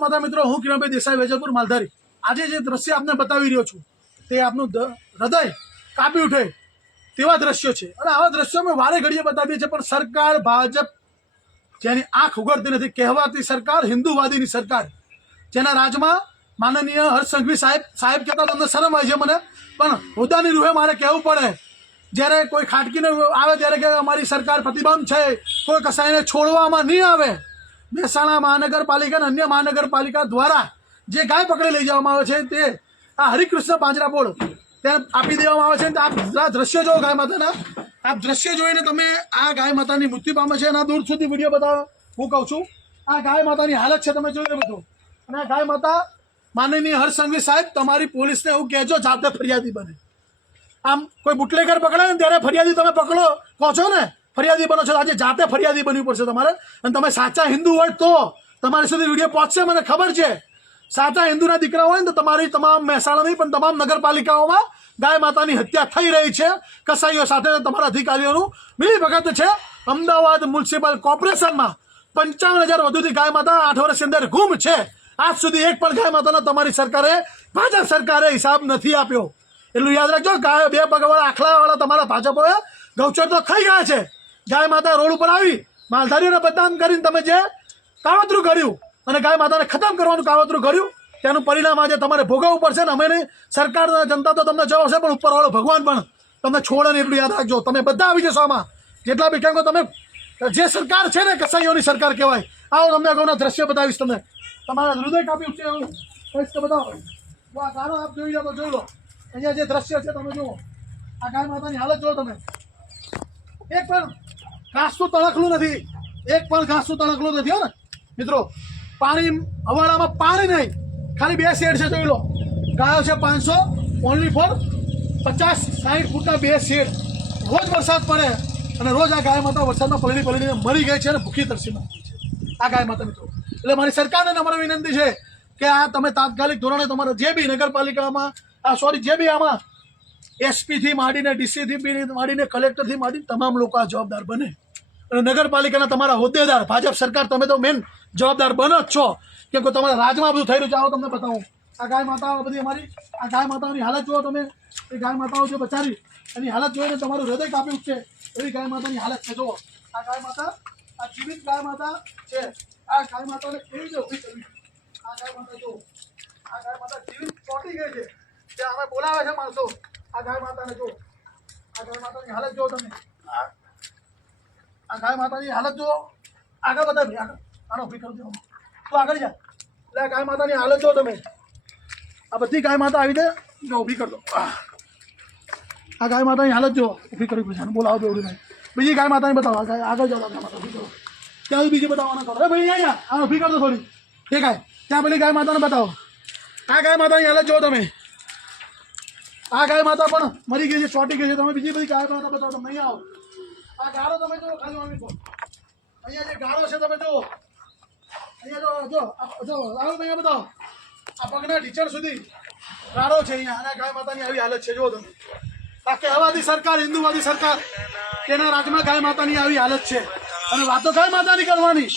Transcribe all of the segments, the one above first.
માતા મિત્રો, હું કિરણભાઈ દેસાઈ, વેજલપુર, માલધારી. આજે જે દ્રશ્ય આપને બતાવી રહ્યો છું, તે આપનું હૃદય કાપી ઉઠે તેવા દ્રશ્યો છે. અને આવા દ્રશ્યો અમે વારે ઘડીએ બતાવીએ છીએ, પણ સરકાર, ભાજપ, જેની આંખ ઉગડતી નથી, કહેવાતી સરકાર, હિન્દુવાદીની સરકાર, જેના રાજમાં માનનીય હર્ષ સાહેબ સાહેબ કહેતા તમને શરમ આવે છે મને, પણ હોદ્દાની રૂહે મારે કહેવું પડે. જ્યારે કોઈ ખાટકીને આવે, ત્યારે કે અમારી સરકાર પ્રતિબંધ છે, કોઈ કસાઈને છોડવામાં નહીં આવે મહેસાણા મહાનગરપાલિકા અને અન્ય મહાનગરપાલિકા દ્વારા જે ગાય પકડી લઈ જવામાં આવે છે તે આ હરિકૃષ્ણ પાંજરાપોળ ત્યાં આપી દેવામાં આવે છે અને આપ દ્રશ્ય જો ગાય માતાના. આપ દ્રશ્ય જોઈને તમે આ ગાય માતાની મૃત્યુ પામે છે એના દૂર સુધી વીડિયો બતાવો. હું કહું છું, આ ગાય માતાની હાલત છે, તમે જોઈ લો બધું. અને આ ગાય માતા માનનીય હરસંઘવી સાહેબ, તમારી પોલીસને એવું કહેજો, જાતે ફરિયાદી બને. આમ કોઈ બુટલેગર પકડે ને ત્યારે ફરિયાદી તમે પકડો. કહો છો ને? ફરિયાદી બનો છો. આજે જાતે ફરિયાદી બનવી પડશે તમારે. અને તમે સાચા હિન્દુ હોય તો તમારી સુધી વીડિયો પહોંચશે, મને ખબર છે. સાચા હિન્દુના દીકરા હોય ને તો તમારી તમામ મહેસાણાની પણ તમામ નગરપાલિકાઓમાં ગાય માતાની હત્યા થઈ રહી છે. કસાઈઓ સાથે તમારા અધિકારીઓનું મિલી ભગત છે. અમદાવાદ મ્યુનિસિપલ કોર્પોરેશનમાં પંચાવન હજાર વધુથી ગાય માતા આઠ વર્ષની અંદર ગુમ છે. આજ સુધી એક પણ ગાય માતાનો તમારી સરકારે, ભાજપ સરકારે હિસાબ નથી આપ્યો. એટલું યાદ રાખજો, ગાય બે પગવાળા, આખલાવાળા તમારા ભાજપોએ ગૌચર તો ખાઈ ગયા છે. ગાય માતા રોડ ઉપર આવી, માલધારીઓને બદનામ કરીને તમે જે કાવતરું કર્યું અને ગાય માતાને ખતમ કરવાનું કાવતરું કર્યું તેનું પરિણામ આજે તમારે ભોગવવું પડશે ને અમે સરકાર જનતા તો તમને જવાશે પણ ઉપરવાળો ભગવાન પણ તમને છોડે ને એટલું યાદ રાખજો. તમે બધા આવી જશો આમાં. જેટલા બી કેમ તમે, જે સરકાર છે ને કસાઈઓની સરકાર કહેવાય, આવો તમને અગાઉના દ્રશ્ય બતાવીશ તમને. તમારા હૃદય કાપી ઉઠશે એવું. કહીશ તો બતાવો આ ગાનો આપ જોઈ લો તો જોઈ લો. અહીંયા જે દ્રશ્ય છે તમે જુઓ. આ ગાય માતાની હાલત જુઓ તમે. એક પણ ઘાસનું તણખલું નથી. એક પણ ઘાસનું તણખલું નથી, હો ને. મિત્રો, પાણી હવાડામાં પાણી નહીં. ખાલી બે શેડ છે, જોઈ લો. ગાયો છે પાંચસો ઓનલી ફોર પચાસ સાઠ ફૂટના બે શેડ. રોજ વરસાદ પડે અને રોજ આ ગાય માતા વરસાદમાં પલળી પલળીને મરી ગઈ છે અને ભૂખી તરસી મરી ગઈ છે. આ ગાય માતા મિત્રો. એટલે મારી સરકારને અમારી વિનંતી છે કે આ તમે તાત્કાલિક ધોરણે તમારા જે બી નગરપાલિકામાં, આ સોરી જે બી આમાં એસપીથી માંડીને ડીસીથી માંડીને, કલેક્ટરથી માંડીને તમામ લોકો આ જવાબદાર બને. અને નગરપાલિકાના તમારા હોદ્દેદાર, ભાજપ સરકાર, તમે તો મેન જવાબદાર બનો જ છો કેમ કે તમારા રાજમાં બધું થઈ રહ્યું છે. આવો તમને બતાવું. આ ગાય માતાઓ બધી અમારી, આ ગાય માતાઓની હાલત જુઓ તમે. એ ગાય માતાઓ છે બચારી. એની હાલત જોઈને તમારું હૃદય કાપી ઉઠશે. એવી ગાય માતાની હાલત છે. જુઓ. આ ગાય માતા, આ જીવિત ગાય માતા છે. આ ગાય માતાને કેવી રીતે ઊભી કરવી? આ ગાય માતા જુઓ. આ ગાય માતા જીવિત ચોંટી ગઈ છે. તે અમે બોલાવે છે માણસો. આ ગાય માતાને જો આ ગાય માતાની હાલત જો તમે આ આ ગાય માતાની હાલત જો આગળ બધા ભાઈ આગળ આનો ઊભી કરી દો તું આગળ જા એટલે આ ગાય માતાની હાલત જો તમે આ બધી ગાય માતા આવી દે જો ઊભી કરી દો આહ. આ ગાય માતાની હાલત જો ઊભી કરવી પડશે આને બોલાવો દોડી ભાઈ બીજી ગાય માતાની બતાવો આ ગાય આગળ જાઓ ગાય માતા ઊભી કરો ત્યાં બીજી બતાવવાના કરો અરે ભાઈ અહીંયા આ ઊભી કરી દો થોડી ઠીક છે ત્યાં પેલી ગાય માતાને બતાવો આ ગાય માતાની હાલત જો તમે આ ગાય માતા પણ મરી ગઈ છે, ચોટી ગઈ છે. તમે બીજી બધી ગાય માતા બતાવો, તમે અહીંયા આવો. આ ગાળો તમે જુઓ, ખાલી મમ્મી. અહીંયા જે ગાળો છે, તમે જુઓ. અહીંયા જો જો જો ભાઈ બતાવો. આ પગના ઢીચણ સુધી ગાળો છે અહીંયા. અને ગાય માતાની આવી હાલત છે, જુઓ તમે. આ કહેવાદી સરકાર, હિન્દુવાદી સરકાર, તેના રાજમાં ગાય માતાની આવી હાલત છે. અને વાતો ગાય માતાની કરવાની.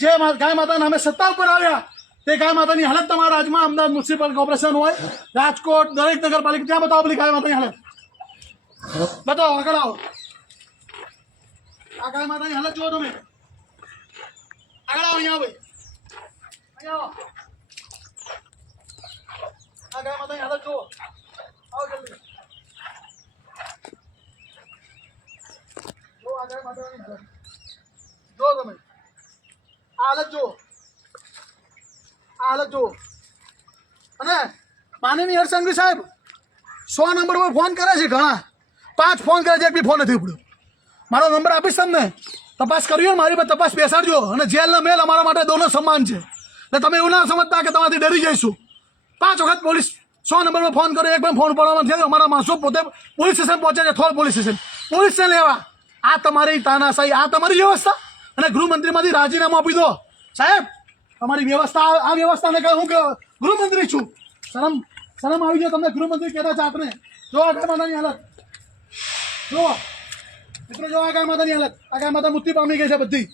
જે ગાય માતા અમે સત્તા ઉપર આવ્યા તે ગાય માતાની હાલત તમારા રાજ્યમાં અમદાવાદ મ્યુનિસિપલ કોર્પોરેશન હોય, રાજકોટ, દરેક નગરપાલિકા, ત્યાં બતાવો પેલી ગાય માતાની હાલત. બતાવો, આગળ આવો. હાલત જુઓ તમે. આગળ આવો, અહીંયા ભાઈ. અહીંયા આવો. આ ગાય માતાની હાલત જુઓ. આવો જલ્દી. જો આ ગાય માતાની હાલત. જો તમે. આ હાલત જુઓ. આ હાલત જુઓ. અને માનનીય હરસંઘવી સાહેબ, સો નંબર પર ફોન કરે છે ઘણા. પાંચ ફોન કરે છે, એક બી ફોન નથી ઉપડ્યો. મારો નંબર આપીશ તમને? તપાસ કર્યો મારી પર, તપાસ બેસાડજો. અને જેલ ને મેલ અમારા માટે દોનો સમાન છે. એટલે તમે એવું ના સમજતા કે તમારાથી ડરી જઈશું. પાંચ વખત પોલીસ સો નંબરમાં ફોન કર્યો, એક પણ ફોન પડવામાં છે અમારા માણસો પોતે પોલીસ સ્ટેશન પહોંચે છે, થોડ પોલીસ સ્ટેશન. પોલીસ સ્ટેશન લેવા. આ તમારી તાનાશાહી, આ તમારી વ્યવસ્થા. અને ગૃહમંત્રીમાંથી રાજીનામું આપી દો. સાહેબ તમારી વ્યવસ્થા આ- વ્યવસ્થાને હું ગૃહમંત્રી છું. શરમ શરમ આવી ગયો તમને ગૃહમંત્રી કહેતા આપણે જો આ ગાય માતાની હાલત. જો મિત્રો, જો આ ગાય માતાની હાલત. આ ગાય માતા મૃત્યુ પામી ગઈ છે બધી.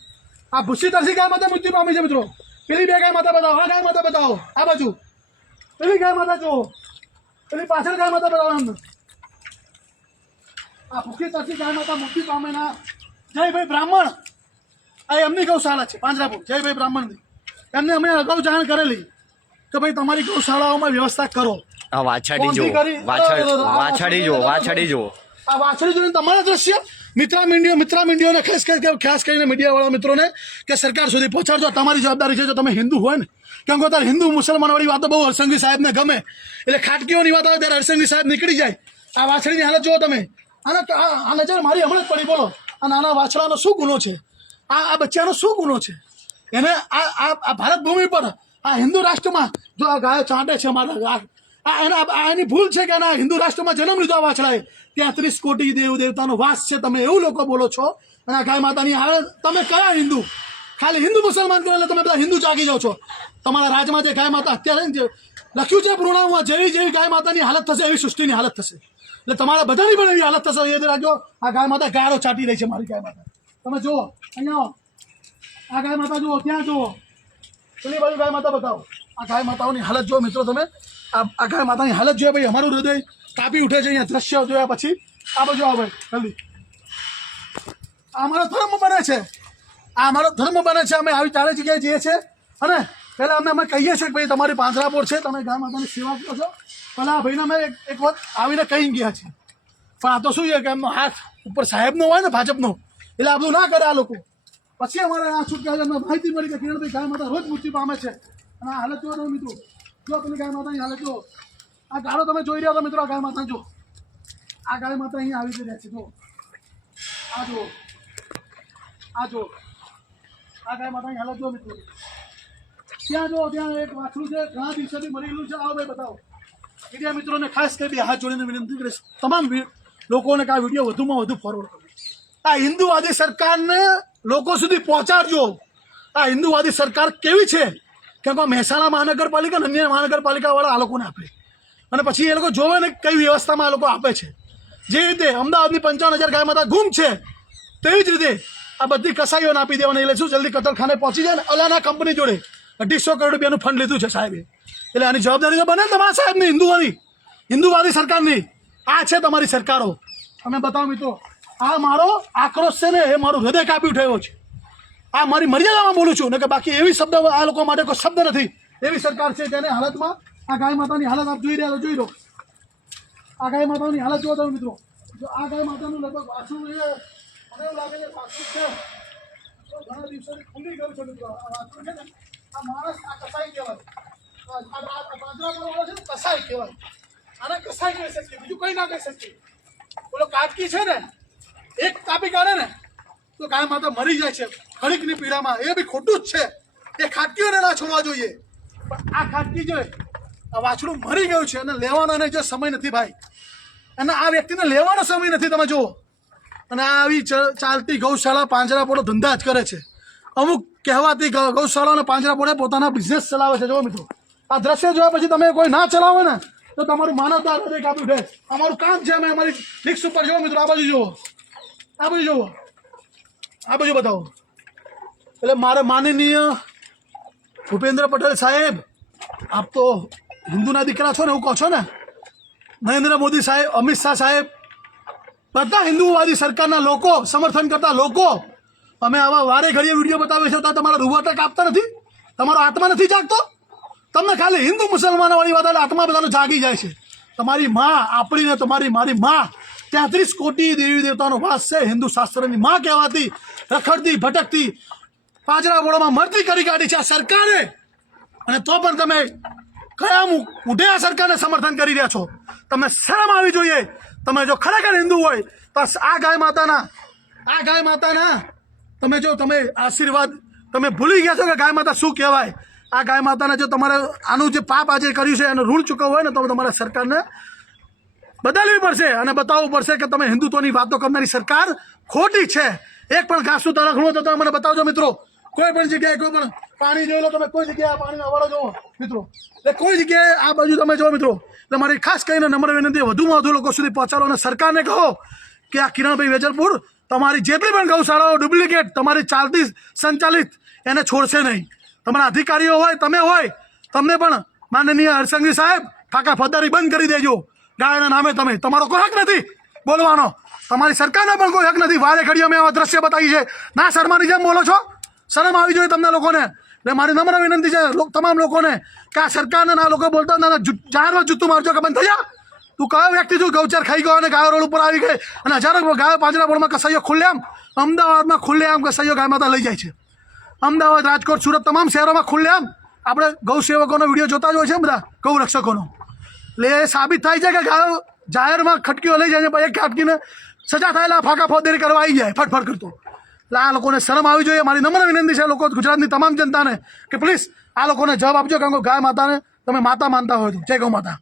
આ ભૂસી તરસી ગાય માતા મૃત્યુ પામી છે, મિત્રો. પેલી બે ગાય માતા બતાવો. આ ગાય માતા બતાવો. આ બાજુ. પેલી ગાય માતા જુઓ. પેલી પાછળ ગાય માતા બતાવો એમને. આ ભૂખી તરસી ગાય માતા મૃત્યુ પામે ના જયભાઈ બ્રાહ્મણ. આ એમની ગૌશાળા છે, પાંજરાપુર. જયભાઈ બ્રાહ્મણની. એમને અમે અગાઉ જાણ કરેલી કે ભાઈ તમારી ગૌશાળાઓમાં વ્યવસ્થા કરો આ વાછાડી જો વાછાડી જો વાછાડી જો આ વાછાડી જોઈને તમારા દ્રશ્ય મિત્રા મીંડીઓ મિત્રા મીંડીઓને ખાસ ખાસ કરીને મીડિયાવાળા મિત્રોને કે સરકાર સુધી પહોંચાડજો તમારી જવાબદારી છે જો તમે હિન્દુ હોય ને કેમ કે તારે હિન્દુ મુસલમાનવાળી વાતો બહુ હરસંગી સાહેબને ગમે એટલે ખાટકીઓની વાત આવે ત્યારે હરસંગી સાહેબ નીકળી જાય આ વાછડીની હાલત જુઓ તમે અને આ આ નજર મારી હમણાં જ પડી બોલો આ નાના વાછડાનો શું ગુનો છે આ આ બચ્ચાનો શું ગુનો છે એને આ આ ભારત ભૂમિ પર, આ હિન્દુ રાષ્ટ્રમાં, જો આ ગાયો ચાંટે છે મારા આ એના, આ એની ભૂલ છે કે એના હિન્દુ રાષ્ટ્રમાં જન્મ લીધો વાછડાએ ત્રીસ કોટી દેવ દેવતાનો વાસ છે, તમે એવું લોકો બોલો છો, અને આ ગાય માતાની હાલત તમે કયા હિન્દુ? ખાલી હિન્દુ મુસલમાન કરો એટલે તમે બધા હિન્દુ જાગી જાઓ છો. તમારા રાજમાં જે ગાય માતા અત્યારે જે લખ્યું છે પૂર્ણામાં, જેવી જેવી ગાય માતાની હાલત થશે, એવી સૃષ્ટિની હાલત થશે. એટલે તમારા બધાની પણ એવી હાલત થશે, એ રાખજો આ ગાય માતા ગાળો ચાટી રહી છે મારી ગાય માતા. તમે જુઓ, અહીંયા આ ગાય માતા જુઓ ત્યાં જુઓ? પેલી બાજુ ગાય માતા બતાવો. આ ગાય માતાઓની હાલત જુઓ મિત્રો તમે. આ ગાય માતાની હાલત જોયા ભાઈ, અમારું હૃદય કાપી ઉઠે છે અહીંયા દ્રશ્ય જોયા પછી. આ બાજુ આવો ભાઈ, જલ્દી. આ અમારો ધર્મ બને છે. આ અમારો ધર્મ બને છે. અમે આવી ચારે જગ્યાએ જઈએ છીએ. અને પહેલાં અમે અમે કહીએ છીએ કે ભાઈ, તમારી પાંજરાપોર છે, તમે ગાય માતાની સેવા કરો છો. પહેલાં આ ભાઈને અમે એક વખત આવીને કહી ગયા છે પણ આ તો શું છે કે એમનો હાથ ઉપર સાહેબનો હોય ને, ભાજપનો. એટલે આ બધું ના કરે આ લોકો. પછી અમારે આ છૂટકા માહિતી મળી કે કિરણભાઈ ગાય માતા રોજ મૃત્યુ પામે છે. અને આ હાલત જોવો તમે મિત્રો. જો તમે ગાય માતાની હાલત જો આ ગાળો તમે જોઈ રહ્યા છો મિત્રો, આ ગાય માતા જો આ ગાય માતા અહીંયા આવી રહ્યા છે જો આ જો આ જો આ ગાય માતાની હાલત જો મિત્રો. ત્યાં જો ત્યાં એક વાછરું છે, ઘણા દિવસોથી મરેલું છે. આવો ભાઈ બતાવો. મીડિયા મિત્રોને ખાસ કરી હાથ જોડીને વિનંતી કરીશ. તમામ લોકોને આ વીડિયો વધુમાં વધુ ફોરવર્ડ કરો આ હિન્દુવાદી સરકારને લોકો સુધી પહોંચાડજો. આ હિન્દુવાદી સરકાર કેવી છે? કે મહેસાણા મહાનગરપાલિકા અને અન્ય મહાનગરપાલિકાવાળા આ લોકોને આપે. અને પછી એ લોકો જોવે ને કઈ વ્યવસ્થામાં આ લોકો આપે છે. જે રીતે અમદાવાદની પંચાવન હજાર ગાય માતા ગુમ છે, તેવી જ રીતે આ બધી કસાઈઓને આપી દેવાની. એટલે શું? જલ્દી કતલખાને પહોંચી જાય ને અલાના કંપની જોડે. અઢીસો કરોડ રૂપિયાનું ફંડ લીધું છે સાહેબે. એટલે આની જવાબદારી તો બને તમારા સાહેબની હિન્દુવાદી હિન્દુવાદી સરકારની. આ છે તમારી સરકારો. તમે બતાવો મિત્રો. આ મારો આક્રોશ છે ને એ મારું હૃદય કાપી ઉઠાયો છે. આ મારી મર્યાદામાં બોલું છું ને કે બાકી એવી શબ્દ આ લોકો માટે કોઈ શબ્દ નથી. એવી સરકાર છે તેને હાલતમાં આ ગાય માતાની હાલત આપ જોઈ રહ્યા જોઈ લો. આ ગાય માતાની હાલત જોવા તમે મિત્રો. જો આ ગાય માતાનું લગભગ વાસું એ મને એવું લાગે છે પાછું છે. ઘણા દિવસોથી ખુલ્લી ગયું છે મિત્રો. આ વાસું છે ને, આ માણસ આ કસાઈ કહેવાય. પાંજરા આ છે કસાઈ કહેવાય. આને કસાઈ કહી શકીએ, બીજું કંઈ ના કહી શકીએ. બોલો, કાટકી છે ને એક કાપી કાઢે ને, તો ગાય માતા મરી જાય છે. ખડીકની પીડામાં. એ બી ખોટું જ છે. એ ખાટકીઓને ના છોડવા જોઈએ. પણ આ ખાટકી જોઈએ આ વાછડું મરી ગયું છે અને લેવાનો એને જે સમય નથી ભાઈ. અને આ વ્યક્તિને લેવાનો સમય નથી, તમે જુઓ. અને આ આવી ચાલતી ગૌશાળા પાંજરાપોળો ધંધા જ કરે છે. અમુક કહેવાતી ગૌશાળા અને પાંજરાપોળે પોતાના બિઝનેસ ચલાવે છે જો મિત્રો. આ દ્રશ્ય જોયા પછી તમે કોઈ ના ચલાવો ને, તો તમારું માનવતા હૃદય કાપી ઉઠે અમારું કામ છે, અમે અમારી રિક્સ ઉપર જુઓ મિત્રો, આ બાજુ જુઓ. આ બધું જુઓ આ બધું બતાવો. એટલે મારે માનનીય ભૂપેન્દ્ર પટેલ સાહેબ, આપ તો હિન્દુના દીકરા છો ને એવું કહો છો ને? નરેન્દ્ર મોદી સાહેબ, અમિત શાહ સાહેબ, બધા હિન્દુવાદી સરકારના લોકો, સમર્થન કરતા લોકો, અમે આવા વારે ઘડીએ વીડિયો બતાવીએ છીએ તમારા રૂવાટા કાપતા નથી? તમારો આત્મા નથી જાગતો? તમને ખાલી હિન્દુ મુસલમાનવાળી વાત એટલે આત્મા બધાનો જાગી જાય છે. તમારી માં, આપણી ને તમારી મારી માં તેત્રીસ કોટી દેવી દેવતાનો વાસ છે. હિન્દુ શાસ્ત્રની માં કહેવાતી, રખડતી, ભટકતી પાજરા બોળામાં મરતી કરી કાઢી છે આ સરકારે. અને તો પણ તમે કયા મુઢે આ સરકારને સમર્થન કરી રહ્યા છો? તમે શરમ આવી જોઈએ. તમે જો ખરેખર હિન્દુ હોય, તો આ ગાય માતાના, આ ગાય માતાના, તમે જો, તમે આશીર્વાદ, તમે ભૂલી ગયા છો કે ગાય માતા શું કહેવાય? આ ગાય માતાને જો તમારે આનું જે પાપ આજે કર્યું છે, એનું ઋણ ચૂકવવું હોય ને, તો તમારે સરકારને બદલવી પડશે અને બતાવવું પડશે કે તમે હિન્દુત્વની વાતો કરનારી સરકાર ખોટી છે. એક પણ ઘાસનું તરખણું હોય તો તમે મને બતાવજો મિત્રો. કોઈ પણ જગ્યાએ, કોઈ પણ પાણી જોઈ લો તમે, કોઈ જગ્યાએ પાણી પાણીનો અવાડો જોવો, મિત્રો. એટલે કોઈ જગ્યાએ આ બાજુ તમે જોવો, મિત્રો. એટલે મારી ખાસ કરીને નમ્ર વિનંતી, વધુમાં વધુ લોકો સુધી પહોંચાડો અને સરકારને કહો કે આ કિરણભાઈ વેજલપુર તમારી જેટલી પણ ગૌશાળાઓ ડુપ્લિકેટ, તમારી ચાલતી સંચાલિત, એને છોડશે નહીં. તમારા અધિકારીઓ હોય, તમે હોય, તમને પણ માનનીય હરસંઘવી સાહેબ ફાકા ફદારી બંધ કરી દેજો. ગાયના નામે તમે. તમારો કોઈ હક નથી. બોલવાનો. તમારી સરકારને પણ કોઈ હક નથી. વારે ઘડીએ અમે આવા દ્રશ્ય બતાવી છે. ના, શર્માની જેમ બોલો છો. શરમ આવી જોઈએ તમને લોકોને. એટલે મારી નમ્ર વિનંતી છે તમામ લોકોને કે આ સરકારને ના લોકો બોલતા ના જાહેરમાં જૂતું મારજો કે બંધ થઈ જા તું કયો વ્યક્તિ છું? ગૌચર ખાઈ ગયો અને ગાયો રોડ ઉપર આવી ગઈ. અને હજારો ગાયો પાંજરા બોર્ડમાં કસાઈઓ ખુલ્લેઆમ અમદાવાદમાં ખુલ્લેઆમ કસાઈઓ ગાય માતા લઈ જાય છે. અમદાવાદ, રાજકોટ, સુરત, તમામ શહેરોમાં ખુલ્લેઆમ આપણે ગૌ સેવકોનો વીડિયો જોતા જ હોય છે બધા? ગૌ રક્ષકોનો એટલે એ સાબિત થાય છે કે ગાયો જાહેરમાં ખટકીઓ લઈ જાય છે એક ખાટકીને સજા થયેલા ફાંકા ફોદેરી કરવા આવી જાય, ફટફટ કરતો. એટલે આ લોકોને શરમ આવી જોઈએ. મારી નમ્ર વિનંતી છે લોકો ગુજરાતની તમામ જનતાને કે પ્લીઝ આ લોકોને જવાબ આપજો કારણ કે ગાય માતાને તમે માતા માનતા હોય તો. જય ગૌ માતા.